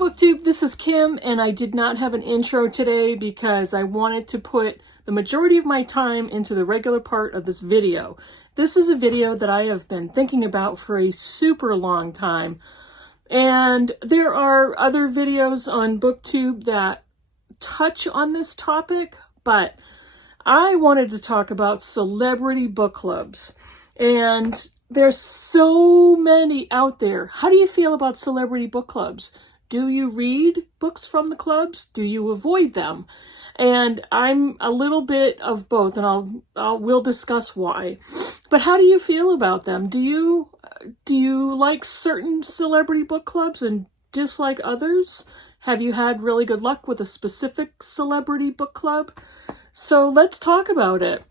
BookTube, this is Kim, and I did not have an intro today because I wanted to put the majority of my time into the regular part of this video. This is a video that I have been thinking about for a super long time, and there are other videos on BookTube that touch on this topic, but I wanted to talk about celebrity book clubs, and there's so many out there. How do you feel about celebrity book clubs? Do you read books from the clubs? Do you avoid them? And I'm a little bit of both, and we'll discuss why. But how do you feel about them? Do you like certain celebrity book clubs and dislike others? Have you had really good luck with a specific celebrity book club? So let's talk about it.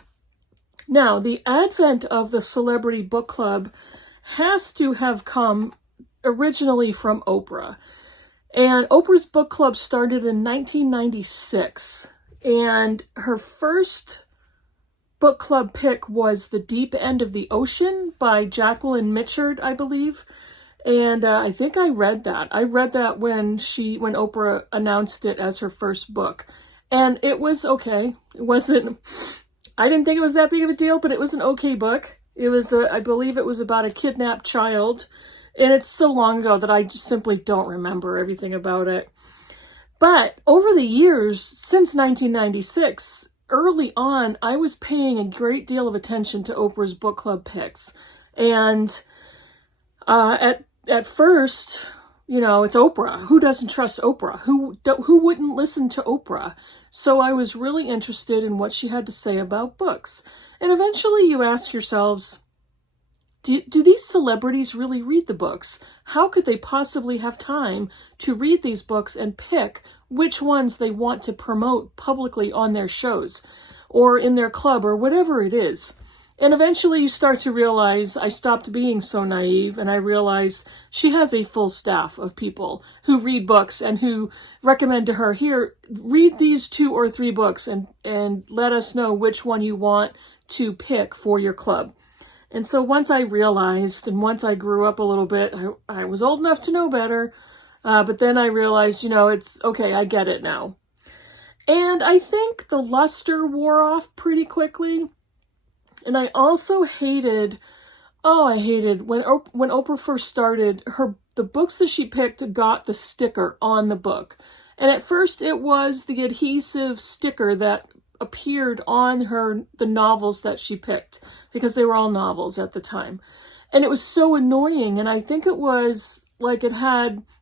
Now, the advent of the celebrity book club has to have come originally from Oprah. And Oprah's book club started in 1996. And her first book club pick was The Deep End of the Ocean by Jacqueline Mitchard, I believe. And I think I read that. I read that when Oprah announced it as her first book. And it was okay. I didn't think it was that big of a deal, but it was an okay book. It was, I believe it was about a kidnapped child. And it's so long ago that I just simply don't remember everything about it. But over the years, since 1996, early on, I was paying a great deal of attention to Oprah's book club picks. And at first, you know, it's Oprah. Who doesn't trust Oprah? Who wouldn't listen to Oprah? So I was really interested in what she had to say about books. And eventually you ask yourselves, do these celebrities really read the books? How could they possibly have time to read these books and pick which ones they want to promote publicly on their shows or in their club or whatever it is? And eventually you start to realize I stopped being so naive, and I realized she has a full staff of people who read books and who recommend to her, here, read these 2 or 3 books and let us know which one you want to pick for your club. And so once I realized, and once I grew up a little bit, I was old enough to know better, but then I realized, you know, it's okay, I get it now. And I think the luster wore off pretty quickly. And I also hated when Oprah first started, the books that she picked got the sticker on the book. And at first it was the adhesive sticker that appeared on the novels that she picked, because they were all novels at the time. And it was so annoying, and I think it was like it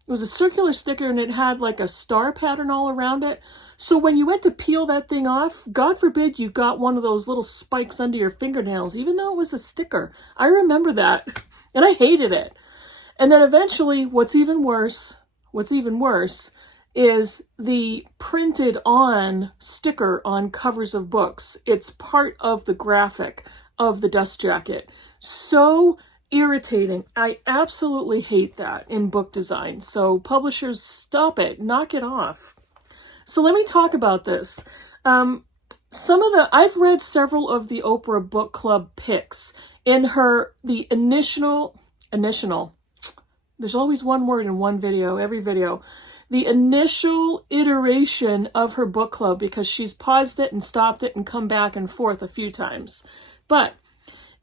was a circular sticker and it had like a star pattern all around it. So when you went to peel that thing off, God forbid you got one of those little spikes under your fingernails, even though it was a sticker. I remember that, and I hated it. And then eventually, what's even worse is the printed on sticker on covers of books. It's part of the graphic of the dust jacket. So irritating. I absolutely hate that in book design. So publishers, stop it, knock it off. So let me talk about this. I've read several of the Oprah book club picks. In the initial, there's always one word in one video, every video. The initial iteration of her book club, because she's paused it and stopped it and come back and forth a few times. But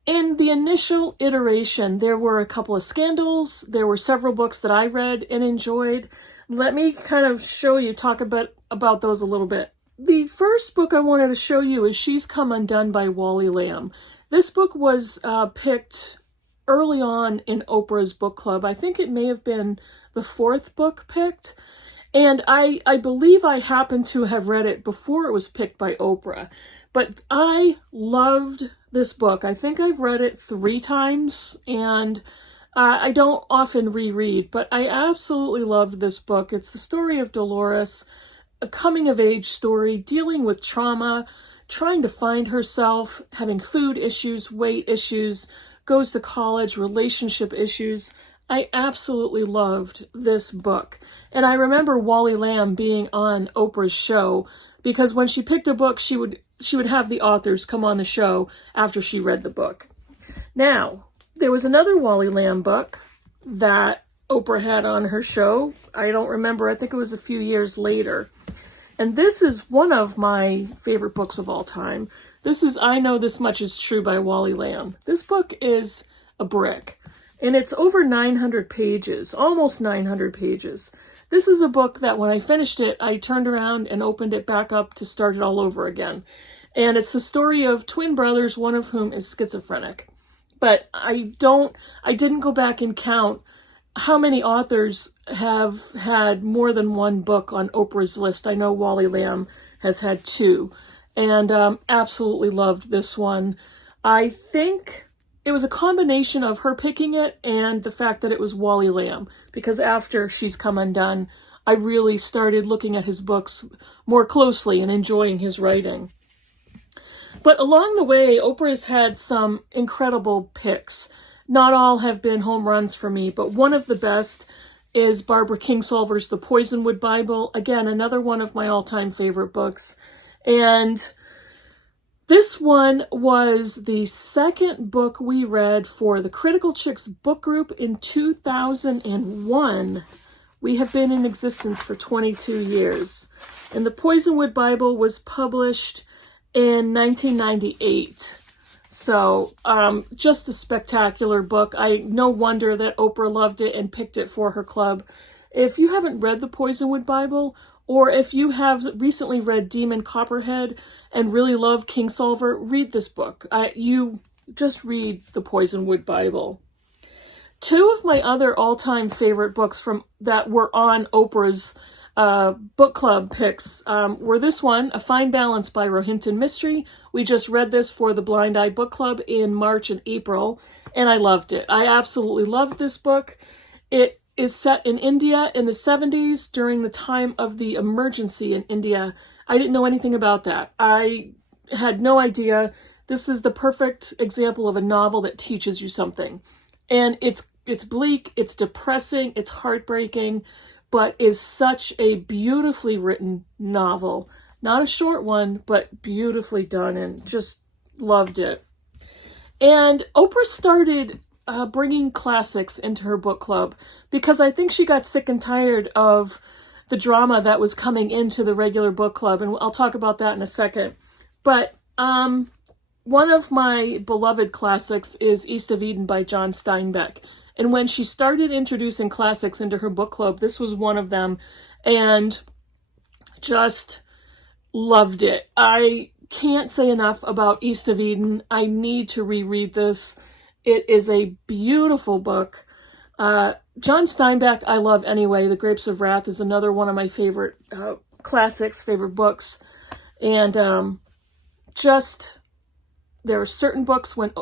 in the initial iteration, there were a couple of scandals. There were several books that I read and enjoyed. Let me kind of talk about those a little bit. The first book I wanted to show you is She's Come Undone by Wally Lamb. This book was picked early on in Oprah's book club. I think it may have been the 4th book picked. And I believe I happened to have read it before it was picked by Oprah. But I loved this book. I think I've read it 3 times, and I don't often reread, but I absolutely loved this book. It's the story of Dolores, a coming-of-age story, dealing with trauma, trying to find herself, having food issues, weight issues, goes to college, relationship issues. I absolutely loved this book. And I remember Wally Lamb being on Oprah's show, because when she picked a book, she would have the authors come on the show after she read the book. Now, there was another Wally Lamb book that Oprah had on her show. I don't remember. I think it was a few years later. And this is one of my favorite books of all time. This is I Know This Much Is True by Wally Lamb. This book is a brick. And it's over 900 pages, almost 900 pages. This is a book that when I finished it, I turned around and opened it back up to start it all over again. And it's the story of twin brothers, one of whom is schizophrenic. But I didn't go back and count how many authors have had more than one book on Oprah's list. I know Wally Lamb has had 2, and absolutely loved this one. I think it was a combination of her picking it and the fact that it was Wally Lamb, because after She's Come Undone, I really started looking at his books more closely and enjoying his writing. But along the way, Oprah's had some incredible picks. Not all have been home runs for me, but one of the best is Barbara Kingsolver's The Poisonwood Bible. Again, another one of my all-time favorite books. And this one was the second book we read for the Critical Chicks book group in 2001. We have been in existence for 22 years. And The Poisonwood Bible was published in 1998. So, just a spectacular book. No wonder that Oprah loved it and picked it for her club. If you haven't read The Poisonwood Bible, or if you have recently read Demon Copperhead and really love Kingsolver, read this book. You just read The Poisonwood Bible. 2 of my other all-time favorite books that were on Oprah's book club picks were this one, A Fine Balance by Rohinton Mistry. We just read this for the Blind Eye Book Club in March and April, and I loved it. I absolutely loved this book. It is set in India in the 70s during the time of the emergency in India. I didn't know anything about that. I had no idea. This is the perfect example of a novel that teaches you something. And it's bleak, it's depressing, it's heartbreaking, but is such a beautifully written novel. Not a short one, but beautifully done, and just loved it. And Oprah started bringing classics into her book club because I think she got sick and tired of the drama that was coming into the regular book club, and I'll talk about that in a second. But one of my beloved classics is East of Eden by John Steinbeck. And when she started introducing classics into her book club, this was one of them, and just loved it. I can't say enough about East of Eden. I need to reread this. It is a beautiful book. John Steinbeck, I love anyway. The Grapes of Wrath is another one of my favorite classics, favorite books. And there are certain books when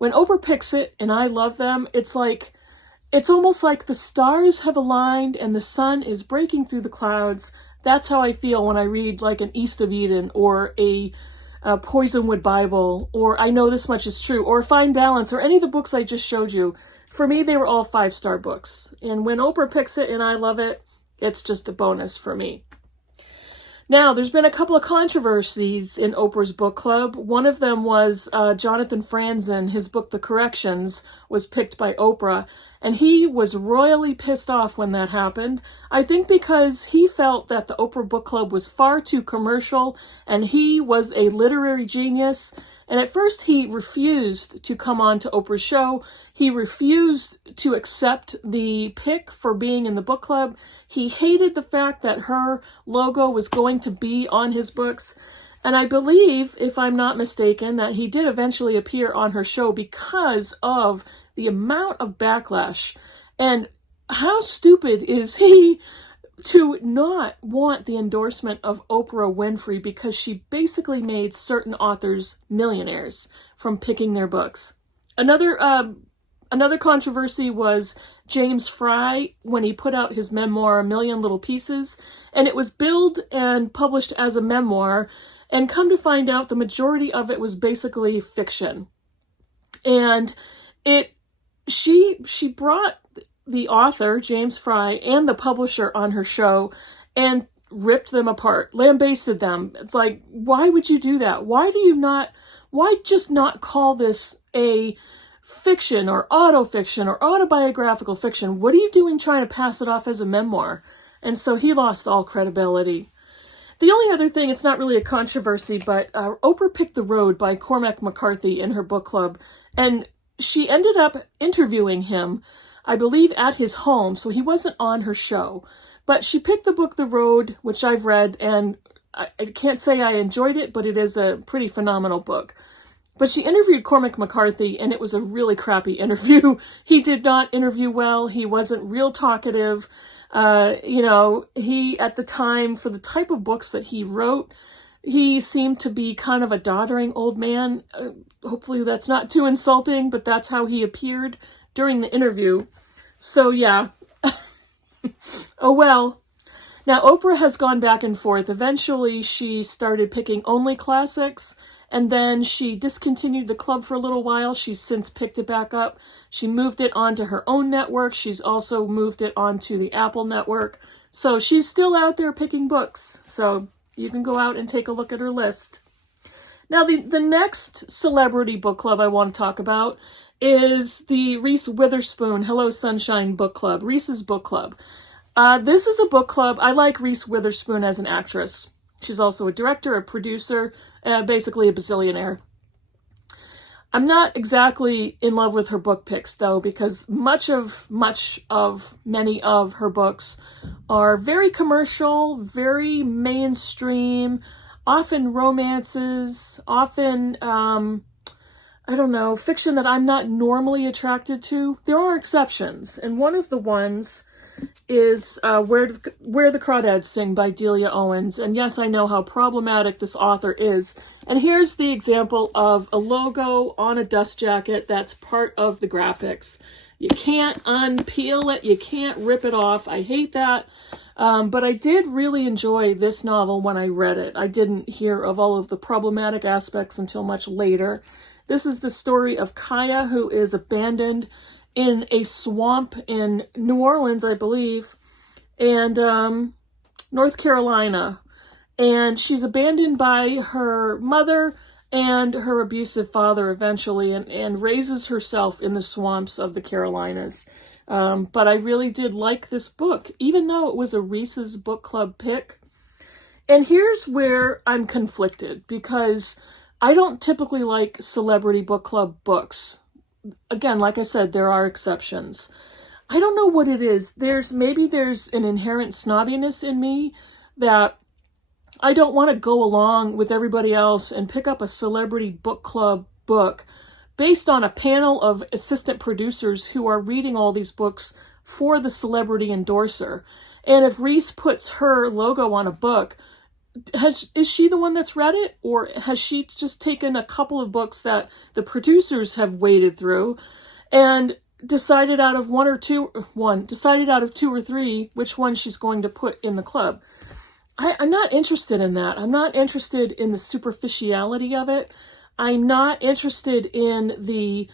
Oprah picks it and I love them, it's almost like the stars have aligned and the sun is breaking through the clouds. That's how I feel when I read like an East of Eden or a Poisonwood Bible, or I Know This Much Is True, or Fine Balance, or any of the books I just showed you. For me, they were all 5-star books. And when Oprah picks it and I love it, it's just a bonus for me. Now, there's been a couple of controversies in Oprah's book club. One of them was Jonathan Franzen. His book, The Corrections, was picked by Oprah, and he was royally pissed off when that happened. I think because he felt that the Oprah book club was far too commercial, and he was a literary genius. And at first he refused to come on to Oprah's show. He refused to accept the pick for being in the book club. He hated the fact that her logo was going to be on his books. And I believe, if I'm not mistaken, that he did eventually appear on her show because of the amount of backlash. And how stupid is he to not want the endorsement of Oprah Winfrey, because she basically made certain authors millionaires from picking their books. Another controversy was James Fry when he put out his memoir, A Million Little Pieces, and it was billed and published as a memoir, and come to find out the majority of it was basically fiction. And she brought the author, James Fry, and the publisher on her show and ripped them apart, lambasted them. It's like, why would you do that? Why just not call this a fiction or autofiction or autobiographical fiction. What are you doing trying to pass it off as a memoir? And so he lost all credibility. The only other thing, it's not really a controversy, but Oprah Picked the Road by Cormac McCarthy in her book club. And she ended up interviewing him, I believe, at his home. So he wasn't on her show. But she picked the book The Road, which I've read, and I can't say I enjoyed it, but it is a pretty phenomenal book. But she interviewed Cormac McCarthy, and it was a really crappy interview. He did not interview well. He wasn't real talkative. He, at the time, for the type of books that he wrote, he seemed to be kind of a doddering old man. Hopefully that's not too insulting, but that's how he appeared during the interview. So, yeah. Oh, well. Now, Oprah has gone back and forth. Eventually, she started picking only classics, and then she discontinued the club for a little while. She's since picked it back up. She moved it onto her own network. She's also moved it onto the Apple network. So she's still out there picking books. So you can go out and take a look at her list. Now, the next celebrity book club I want to talk about is the Reese Witherspoon Hello Sunshine Book Club, Reese's Book Club. This is a book club. I like Reese Witherspoon as an actress. She's also a director, a producer, basically a bazillionaire. I'm not exactly in love with her book picks, though, because many of her books are very commercial, very mainstream, often romances, often, fiction that I'm not normally attracted to. There are exceptions, and one of the ones is Where the Crawdads Sing by Delia Owens. And yes, I know how problematic this author is. And here's the example of a logo on a dust jacket that's part of the graphics. You can't unpeel it. You can't rip it off. I hate that. But I did really enjoy this novel when I read it. I didn't hear of all of the problematic aspects until much later. This is the story of Kaya, who is abandoned in a swamp in New Orleans, I believe, and North Carolina. And she's abandoned by her mother and her abusive father eventually, and raises herself in the swamps of the Carolinas. But I really did like this book, even though it was a Reese's Book Club pick. And here's where I'm conflicted, because I don't typically like celebrity book club books. Again, like I said, there are exceptions. I don't know what it is. There's an inherent snobbiness in me that I don't want to go along with everybody else and pick up a celebrity book club book based on a panel of assistant producers who are reading all these books for the celebrity endorser. And if Reese puts her logo on a book, is she the one that's read it, or has she just taken a couple of books that the producers have waded through and decided out of two or three which one she's going to put in the club? I'm not interested in that. I'm not interested in the superficiality of it. I'm not interested in the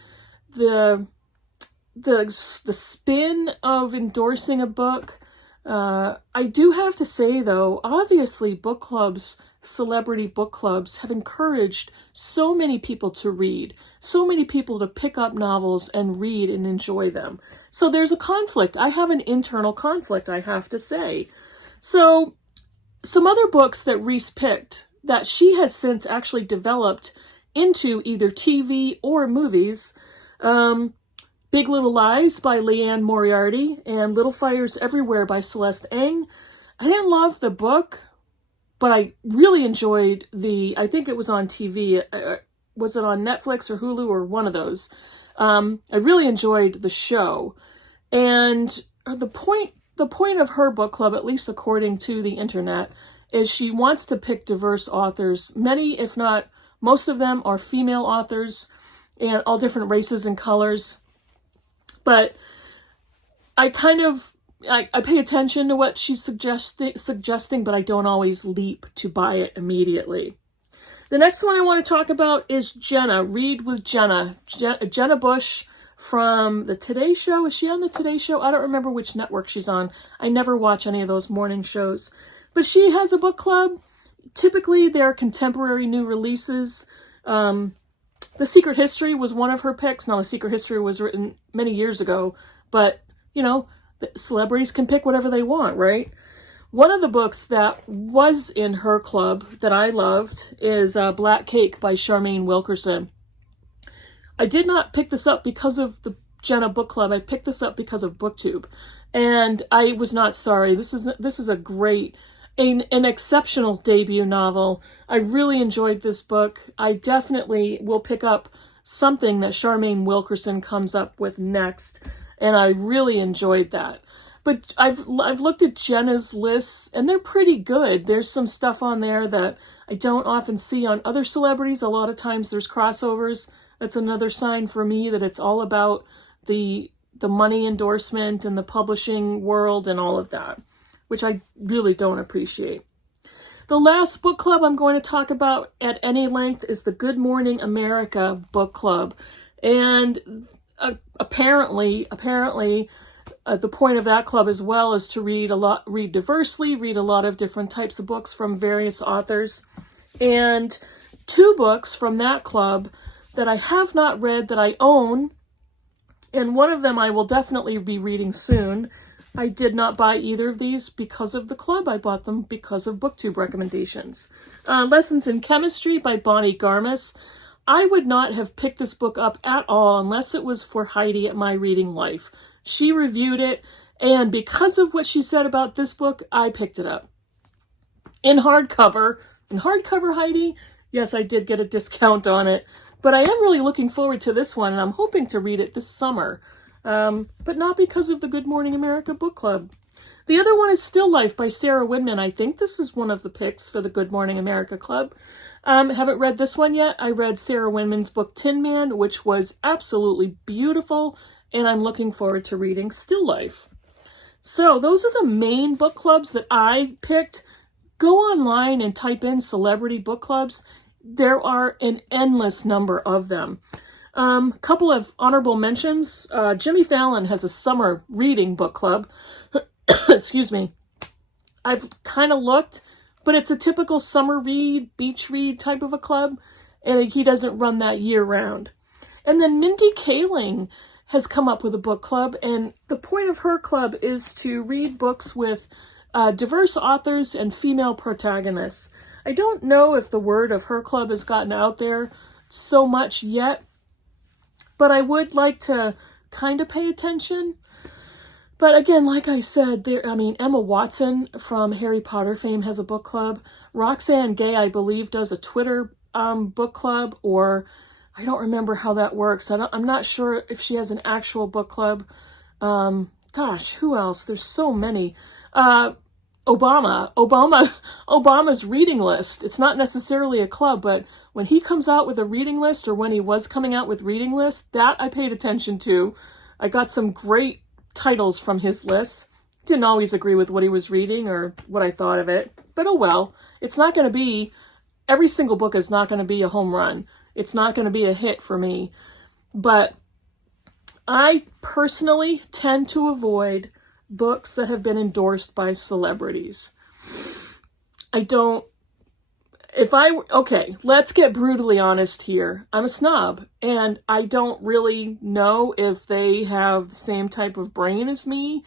spin of endorsing a book. I do have to say, though, obviously book clubs, celebrity book clubs, have encouraged so many people to read, so many people to pick up novels and read and enjoy them. So there's a conflict. I have an internal conflict, I have to say. So some other books that Reese picked that she has since actually developed into either TV or movies, Big Little Lies by Leanne Moriarty and Little Fires Everywhere by Celeste Ng. I didn't love the book, but I really enjoyed I think it was on TV. Was it on Netflix or Hulu or one of those? I really enjoyed the show. And the point of her book club, at least according to the internet, is she wants to pick diverse authors. Many, if not most of them, are female authors and all different races and colors. But I pay attention to what she's suggesting, but I don't always leap to buy it immediately. The next one I want to talk about is Jenna, Read with Jenna. Jenna Bush from the Today Show. Is she on the Today Show? I don't remember which network she's on. I never watch any of those morning shows. But she has a book club. Typically, they're contemporary new releases. The Secret History was one of her picks. Now, The Secret History was written many years ago, but, you know, celebrities can pick whatever they want, right? One of the books that was in her club that I loved is Black Cake by Charmaine Wilkerson. I did not pick this up because of the Jenna book club. I picked this up because of BookTube, and I was not sorry. This is a great, an exceptional debut novel. I really enjoyed this book. I definitely will pick up something that Charmaine Wilkerson comes up with next, and I really enjoyed that. But I've looked at Jenna's lists, and they're pretty good. There's some stuff on there that I don't often see on other celebrities. A lot of times there's crossovers. That's another sign for me that it's all about the money endorsement and the publishing world and all of that, which I really don't appreciate. The last book club I'm going to talk about at any length is the Good Morning America book club. And apparently, the point of that club as well is to read diversely, read a lot of different types of books from various authors. And 2 books from that club that I have not read that I own, and one of them I will definitely be reading soon. I did not buy either of these because of the club. I bought them because of BookTube recommendations. Lessons in Chemistry by Bonnie Garmis. I would not have picked this book up at all unless it was for Heidi at My Reading Life. She reviewed it, and because of what she said about this book, I picked it up. In hardcover, Heidi, yes, I did get a discount on it, but I am really looking forward to this one, and I'm hoping to read it this summer, but not because of the Good Morning America book club. The other one is Still Life by Sarah Winman. I think this is one of the picks for the Good Morning America club. Haven't read this one yet. I read Sarah Winman's book Tin Man, which was absolutely beautiful, and I'm looking forward to reading Still Life. So those are the main book clubs that I picked. Go online and type in celebrity book clubs. There are an endless number of them. Couple of honorable mentions. Jimmy Fallon has a summer reading book club. Excuse me. I've kind of looked, but it's a typical summer read, beach read type of a club, and he doesn't run that year round. And then Mindy Kaling has come up with a book club, and the point of her club is to read books with diverse authors and female protagonists. I don't know if the word of her club has gotten out there so much yet, but I would like to kind of pay attention. But again, like I said, Emma Watson from Harry Potter fame has a book club. Roxane Gay, I believe, does a Twitter book club, or I don't remember how that works. I'm not sure if she has an actual book club. Gosh, who else? There's so many. Obama's reading list. It's not necessarily a club, but when he comes out with a reading list, or when he was coming out with reading lists, that I paid attention to. I got some great titles from his lists. Didn't always agree with what he was reading or what I thought of it, but oh well. It's not going to be, every single book is not going to be a home run. It's not going to be a hit for me, but I personally tend to avoid books that have been endorsed by celebrities. Okay, let's get brutally honest here. I'm a snob, and I don't really know if they have the same type of brain as me.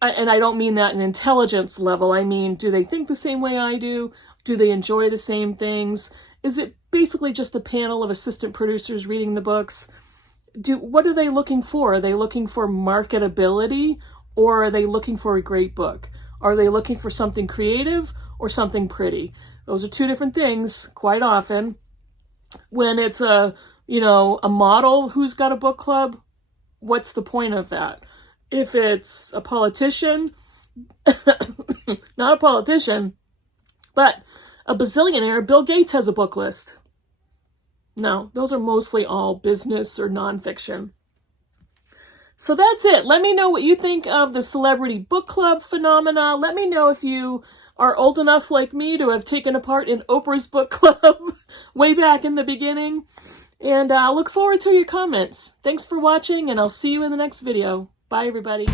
And I don't mean that in intelligence level. I mean, do they think the same way I do? Do they enjoy the same things? Is it basically just a panel of assistant producers reading the books? What are they looking for? Are they looking for marketability, or are they looking for a great book? Are they looking for something creative or something pretty? Those are 2 different things quite often. When it's a model who's got a book club, what's the point of that? If it's a politician, not a politician, but a bazillionaire, Bill Gates has a book list. No, those are mostly all business or nonfiction. So that's it. Let me know what you think of the celebrity book club phenomena. Let me know if you are old enough like me to have taken a part in Oprah's book club way back in the beginning. And I look forward to your comments. Thanks for watching, and I'll see you in the next video. Bye, everybody.